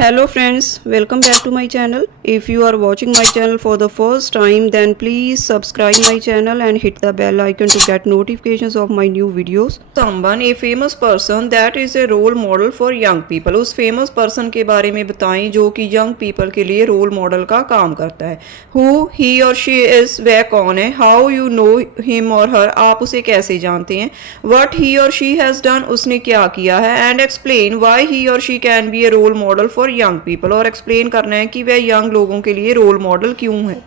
Hello friends, welcome back to my channel. If you are watching my channel for the first time, then please subscribe my channel and hit the bell icon to get notifications of my new videos. Someone, a famous person that is a role model for young people. उस famous person के बारे में बताएं जो कि young people के लिए role model का काम करता है. Who he or she is, वह कौन है. How you know him or her, आप उसे कैसे जानते हैं. What he or she has done, उसने क्या किया है. And explain why he or she can be a role model for young people, और एक्सप्लेन करना है कि वह यंग लोगों के लिए रोल मॉडल क्यों है.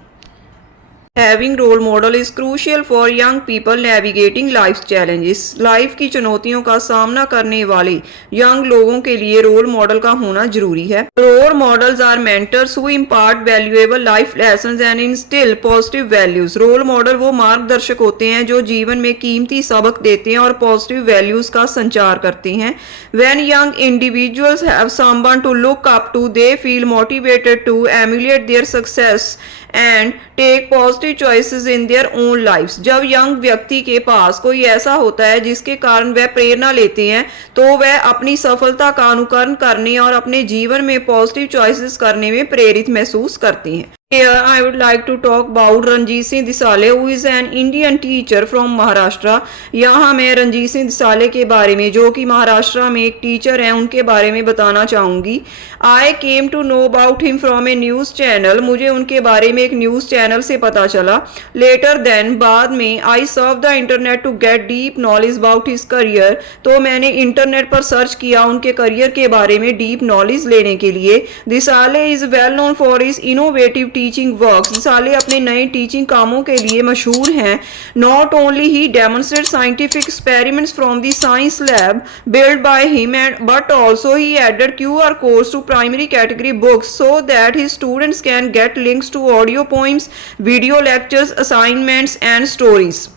Having role model is crucial for young people navigating life's challenges. Life की चुनौतियों का सामना करने वाले यंग लोगों के लिए रोल मॉडल का होना जरूरी है. Role models are mentors who impart valuable life lessons and instil positive values. Role model वो मार्गदर्शक होते हैं जो जीवन में कीमती सबक देते हैं और पॉजिटिव वैल्यूज का संचार करते हैं. When young individuals have someone to look up to, they feel motivated to emulate their success and take positive choices in their own lives. जब यंग व्यक्ति के पास कोई ऐसा होता है जिसके कारण वह प्रेरणा लेते हैं तो वह अपनी सफलता का अनुकरण करने और अपने जीवन में पॉजिटिव चॉइसेस करने में प्रेरित महसूस करते हैं. Here I would like to talk about Ranjit Singh Disale, who is an Indian teacher from Maharashtra. यहाँ मैं रंजीत सिंह दिसाले के बारे में, जो कि महाराष्ट्र में एक टीचर हैं, उनके बारे में बताना चाहूँगी. I came to know about him from a news channel. मुझे उनके बारे में एक न्यूज़ चैनल से पता चला. Later then, बाद में I surfed the internet to get deep knowledge about his career. तो मैंने इंटरनेट पर सर्च किया उनके करियर के बारे में डीप नॉलेज लेने के लिए. Disale is well known for his innovative teaching works. Disale अपने नए टीचिंग कामों के लिए मशहूर हैं. Not only he demonstrate scientific experiments from the science lab built by him, but also he added QR codes to primary category books so that his students can get links to audio poems, video lectures, assignments and stories.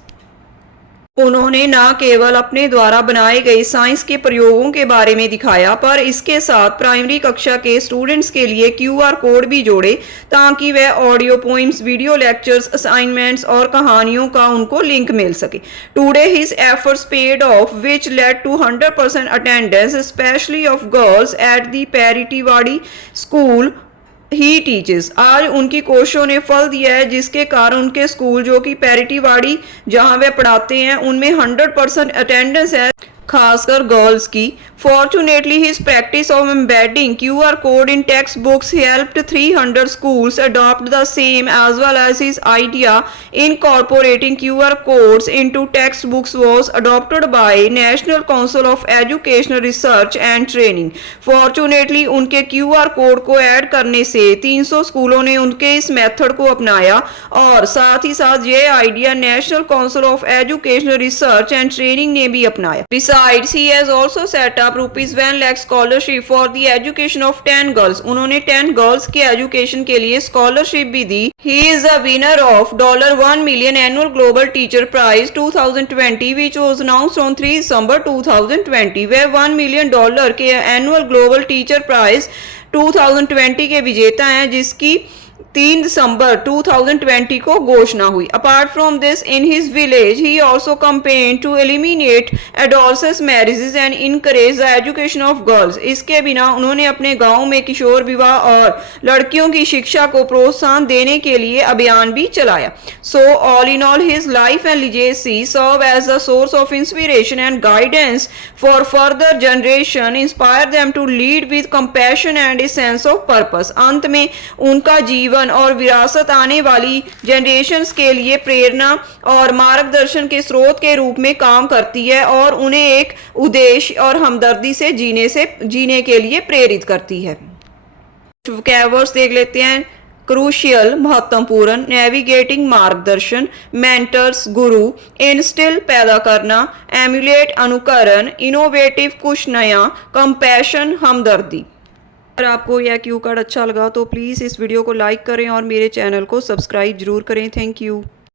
उन्होंने न केवल अपने द्वारा बनाए गए science के प्रयोगों के बारे में दिखाया, पर इसके साथ प्राइमरी कक्षा के स्टूडेंट्स के लिए QR कोड भी जोड़े ताकि वह audio poems, video lectures, assignments और कहानियों का उनको लिंक मिल सके. Today his efforts paid off which led to 100% attendance specially of girls at the Paritewadi school he teachers. आज उनकी कोशिशों ने फल दिया है जिसके कारण उनके स्कूल, जो कि पैरिटीवाड़ी जहां वे पढ़ाते हैं, उनमें 100% अटेंडेंस है, खासकर गर्ल्स की. Fortunately, his practice of embedding QR code in textbooks helped 300 schools adopt the same, as well as his idea incorporating QR codes into textbooks was adopted by National Council of Educational Research and Training. Fortunately, उनके QR code को add करने से 300 स्कूलों ने उनके इस method को अपनाया और साथ ही साथ ये idea national council of educational research and training ने भी अपनाया. Besides, he has also set up ₹1 lakh scholarship for the education of 10 girls. उन्होंने 10 गर्ल्स के एजुकेशन के लिए स्कॉलरशिप भी दी. He is a winner of $1 million annual Global Teacher Prize 2020, which was announced on 3 December 2020. वह $1 million के annual global teacher prize 2020 के विजेता हैं, जिसकी 3 दिसंबर 2020 को घोषणा हुई. Apart from this, in his village he also campaign to eliminate adolescence marriages and encourage the education of girls. इसके बिना उन्होंने अपने गांव में किशोर विवाह और लड़कियों की शिक्षा को प्रोत्साहन देने के लिए अभियान भी चलाया. So all in all, his life and legacy serve as the source of inspiration and guidance for further generation, inspire them to lead with compassion and a sense of purpose. अंत में उनका जीवन और विरासत आने वाली जनरेशन्स के लिए प्रेरणा और मार्गदर्शन के स्रोत के रूप में काम करती है और उन्हें एक उद्देश्य और हमदर्दी से जीने के लिए प्रेरित करती है. वोकैबुलरीज देख लेते हैं. क्रूशियल महत्वपूर्ण, नेविगेटिंग मार्गदर्शन, मेंटर्स गुरु, इंस्टिल पैदा करना, एम्युलेट अनुकरण, इनोवेटिव कुछ नया, कंपैशन हमदर्दी. अगर आपको यह क्यू कार्ड अच्छा लगा तो प्लीज़ इस वीडियो को लाइक करें और मेरे चैनल को सब्सक्राइब जरूर करें. Thank you.